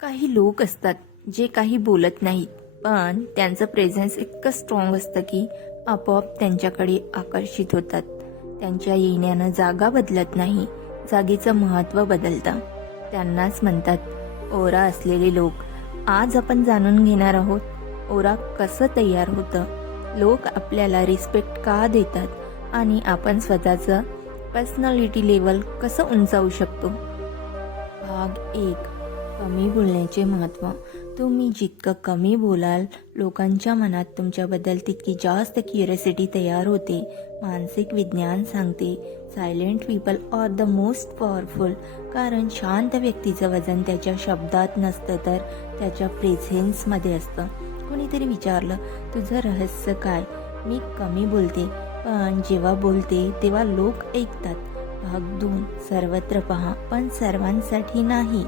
काही लोक असतात जे काही बोलत नाहीत, पण त्यांचं प्रेझेन्स इतकं स्ट्रॉंग असतं की आपोआप त्यांच्याकडे आकर्षित होतात. त्यांच्या येण्यानं जागा बदलत नाही, जागेचं महत्त्व बदलतं. त्यांनाच म्हणतात ओरा असलेले लोक. आज आपण जाणून घेणार आहोत ओरा कसं तयार होतं, लोक आपल्याला रिस्पेक्ट का देतात आणि आपण स्वतःचं पर्सनॅलिटी लेवल कसं उंचावू शकतो. भाग 1. कमी बोलण्याचे महत्त्व. तुम्ही जितकं कमी बोलाल, लोकांच्या मनात तुमच्याबद्दल तितकी जास्त क्युरियोसिटी तयार होते. मानसिक विज्ञान सांगते silent people are the most powerful. कारण शांत व्यक्तीचं वजन त्याच्या शब्दात नसतं तर त्याच्या प्रेझेन्समध्ये असतं. कोणीतरी विचारलं, तुझं रहस्य काय? मी कमी बोलते, पण जेव्हा बोलते तेव्हा लोक ऐकतात. भाग 2. सर्वत्र पहा, पण सर्वांसाठी नाही.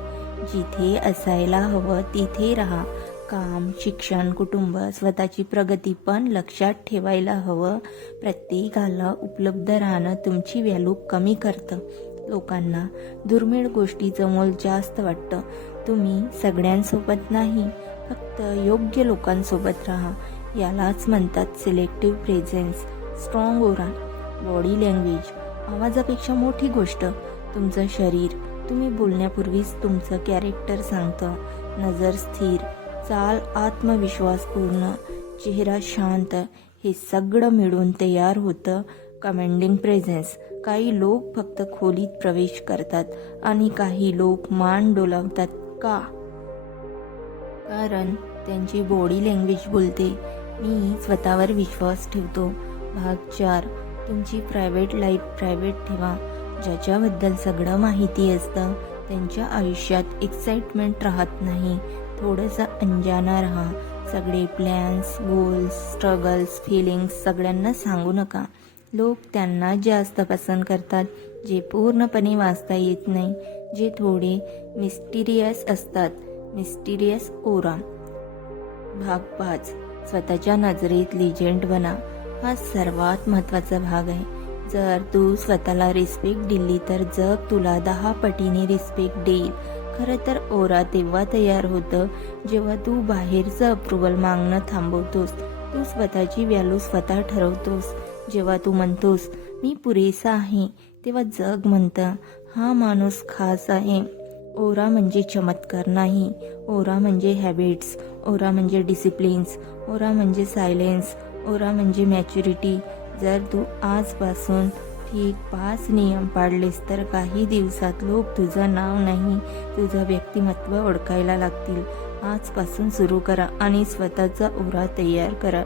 जिथे असायला हवं तिथे राहा. काम, शिक्षण, कुटुंब, स्वतःची प्रगती पण लक्षात ठेवायला हवं. प्रत्येकाला उपलब्ध राहणं तुमची व्हॅल्यू कमी करतं. लोकांना दुर्मिळ गोष्टीचं मोल जास्त वाटतं. तुम्ही सगळ्यांसोबत नाही, फक्त योग्य लोकांसोबत राहा. यालाच म्हणतात selective presence. Strong aura. Body language. आवाजापेक्षा मोठी गोष्ट तुमचं शरीर. तुम्ही बोलण्यापूर्वीच तुमचं कॅरेक्टर सांगतं. नजर स्थिर, चाल आत्मविश्वासपूर्ण, चेहरा शांत, हे सगळं मिळून तयार होतं कमांडिंग प्रेझेन्स. काही लोक फक्त खोलीत प्रवेश करतात आणि काही लोक मान डोलावतात. का? कारण त्यांची बॉडी लँग्वेज बोलते. मी स्वतःवर विश्वास ठेवतो. भाग 4. तुमची प्रायव्हेट लाईफ प्रायव्हेट ठेवा. ज्याच्याबद्दल सगळं माहिती असतं त्यांच्या आयुष्यात एक्साइटमेंट राहत नाही. थोडंसं अंजाना राहा. सगळे प्लॅन्स, गोल्स, स्ट्रगल्स, फिलिंग्स सगळ्यांना सांगू नका. लोक त्यांना जास्त पसंत करतात जे पूर्णपणे वाचता येत नाही, जे थोडे मिस्टिरियस असतात. मिस्टिरियस ओरा. भाग 5. स्वतःच्या नजरेत लिजेंड बना. हा सर्वात महत्त्वाचा भाग आहे. जर तू स्वतःला रिस्पेक्ट दिली तर जग तुला 10 पटीने रिस्पेक्ट देईल. खरं तर ओरा तेव्हा तयार होतं जेव्हा तू बाहेरचं अप्रुव्हल मागणं थांबवतोस. तू स्वतःची व्हॅल्यू स्वतः ठरवतोस. जेव्हा तू म्हणतोस मी पुरेसा आहे, तेव्हा जग म्हणतं हा माणूस खास आहे. ओरा म्हणजे चमत्कार नाही. ओरा म्हणजे हॅबिट्स. ओरा म्हणजे डिसिप्लिन्स. ओरा म्हणजे सायलेन्स. ओरा म्हणजे मॅच्युरिटी. जर तू आजपासून ठीक 5 नियम पाळलेस तर काही दिवसात लोक तुझं नाव नाही, तुझं व्यक्तिमत्व ओळखायला लागतील. आजपासून सुरू करा आणि स्वतःचा ओरा तयार करा.